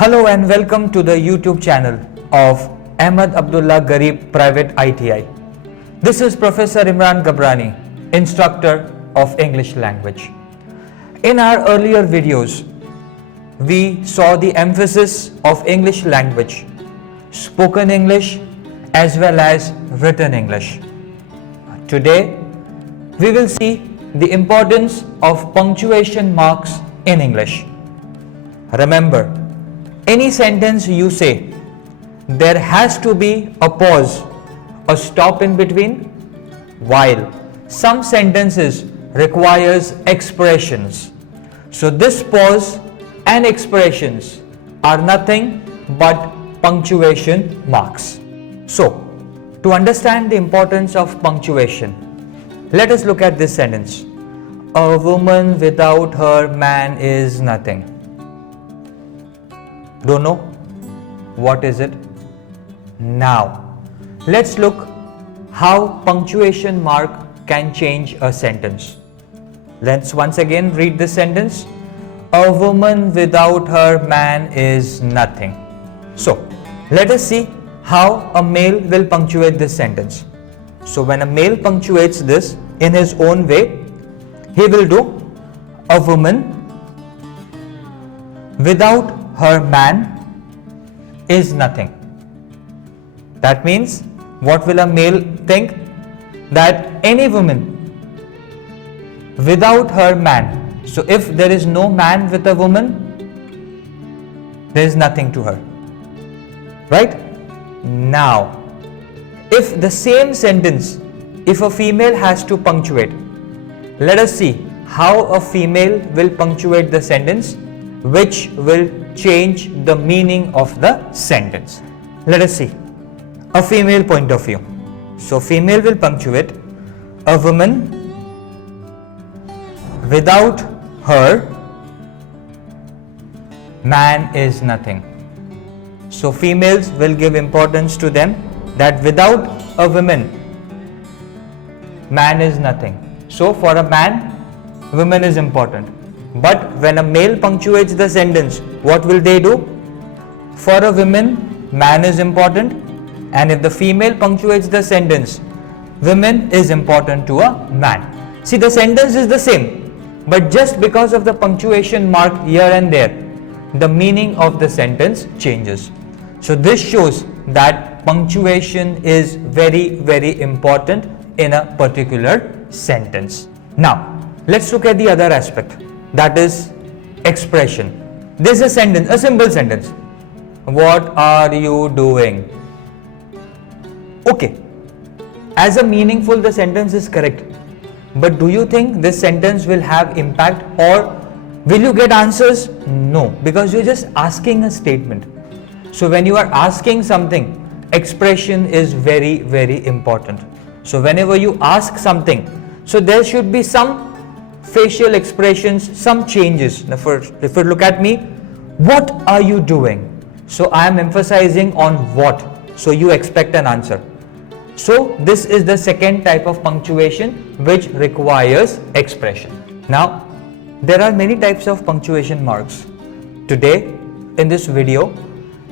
Hello and welcome to the YouTube channel of Ahmed Abdullah Garib Private ITI. This is Professor Imran Gabrani, instructor of English language. In our earlier videos, we saw the emphasis of English language, spoken English as well as written English. Today, we will see the importance of punctuation marks in English. Remember, any sentence you say, there has to be a pause, a stop in between, while some sentences requires expressions. So this pause and expressions are nothing but punctuation marks. So, to understand the importance of punctuation, let us look at this sentence. A woman without her man is nothing. Don't know? What is it? Now, let's look how punctuation mark can change a sentence. Let's once again read this sentence. A woman without her man is nothing. So, let us see how a male will punctuate this sentence. So, when a male punctuates this in his own way, he will do a woman without her man is nothing. That means, what will a male think? That any woman without her man, so if there is no man with a woman, there is nothing to her. Right? Now, if the same sentence, if a female has to punctuate, let us see how a female will punctuate the sentence, which will change the meaning of the sentence. Let us see a female point of view. So female will punctuate a woman without her man is nothing. So females will give importance to them that without a woman man is nothing. So for a man, woman is important. But when a male punctuates the sentence, what will they do? For a woman, man is important, and if the female punctuates the sentence, woman is important to a man. See, the sentence is the same, but just because of the punctuation mark here and there, the meaning of the sentence changes. So this shows that punctuation is very, very important in a particular sentence. Now, let's look at the other aspect. That is expression. This is a sentence, a simple sentence. What are you doing? Okay. As a meaningful, the sentence is correct. But do you think this sentence will have impact, or will you get answers? No, because you're just asking a statement. So when you are asking something, expression is very, very important. So whenever you ask something, so there should be some facial expressions, some changes. Now if you look at me, what are you doing? So I am emphasizing on what. So you expect an answer. So this is the second type of punctuation which requires expression. Now, there are many types of punctuation marks. Today, in this video,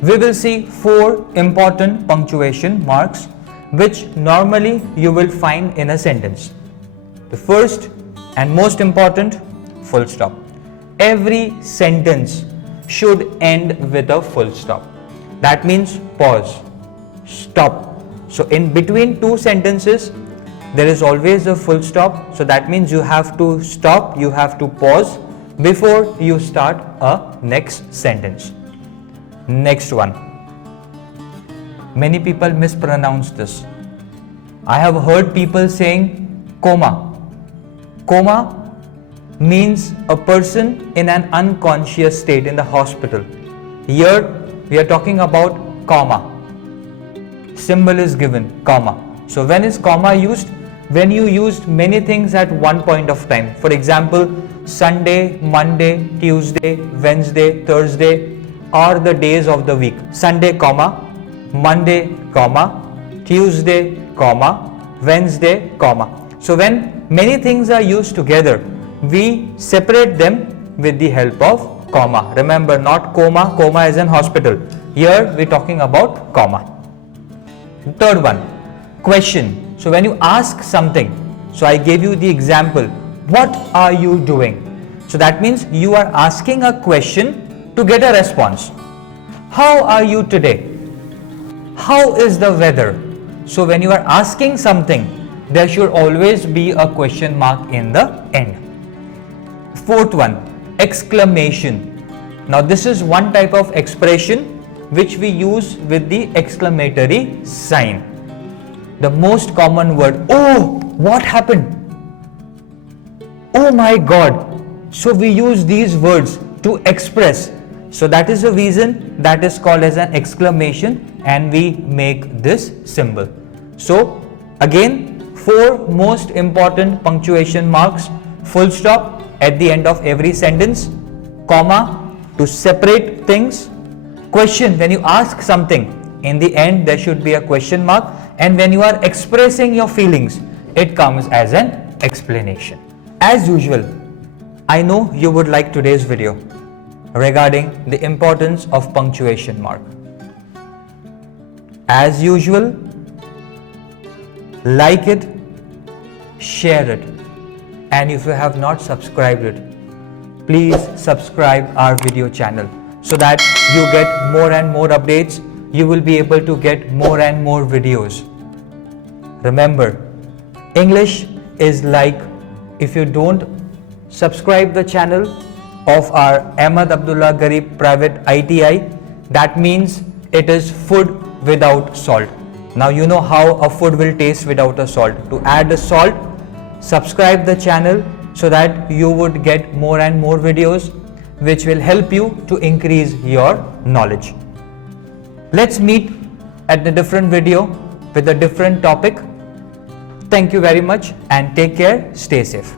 we will see 4 important punctuation marks which normally you will find in a sentence. The first and most important, full stop. Every sentence should end with a full stop. That means pause, stop. So in between 2 sentences, there is always a full stop. So that means you have to stop, you have to pause before you start a next sentence. Next one. Many people mispronounce this. I have heard people saying coma. Coma means a person in an unconscious state in the hospital. Here we are talking about comma. Symbol is given, comma. So when is comma used? When you used many things at one point of time. For example, Sunday, Monday, Tuesday, Wednesday, Thursday are the days of the week. Sunday, comma, Monday, comma, Tuesday, comma, Wednesday, comma. So when many things are used together, we separate them with the help of comma. Remember, not coma. Coma is in hospital. Here we're talking about comma. Third one, question. So when you ask something, so I gave you the example, what are you doing? So that means you are asking a question to get a response. How are you today? How is the weather? So when you are asking something, there should always be a question mark in the end. Fourth one, exclamation. Now this is one type of expression which we use with the exclamatory sign. The most common word, oh, what happened? Oh my God. So we use these words to express. So that is the reason that is called as an exclamation, and we make this symbol. So again, 4 most important punctuation marks: full stop at the end of every sentence, comma to separate things, question when you ask something, in the end there should be a question mark, and when you are expressing your feelings, it comes as an explanation. As usual, I know you would like today's video regarding the importance of punctuation mark. As usual, like it, share it, and if you have not subscribed it, please subscribe our video channel so that you get more and more updates. You will be able to get more and more videos. Remember, English is like, if you don't subscribe the channel of our Ahmed Abdullah Garib Private ITI, that means it is food without salt. Now you know how a food will taste without a salt. To add the salt, subscribe the channel so that you would get more and more videos which will help you to increase your knowledge. Let's meet at the different video with a different topic. Thank you very much and take care. Stay safe.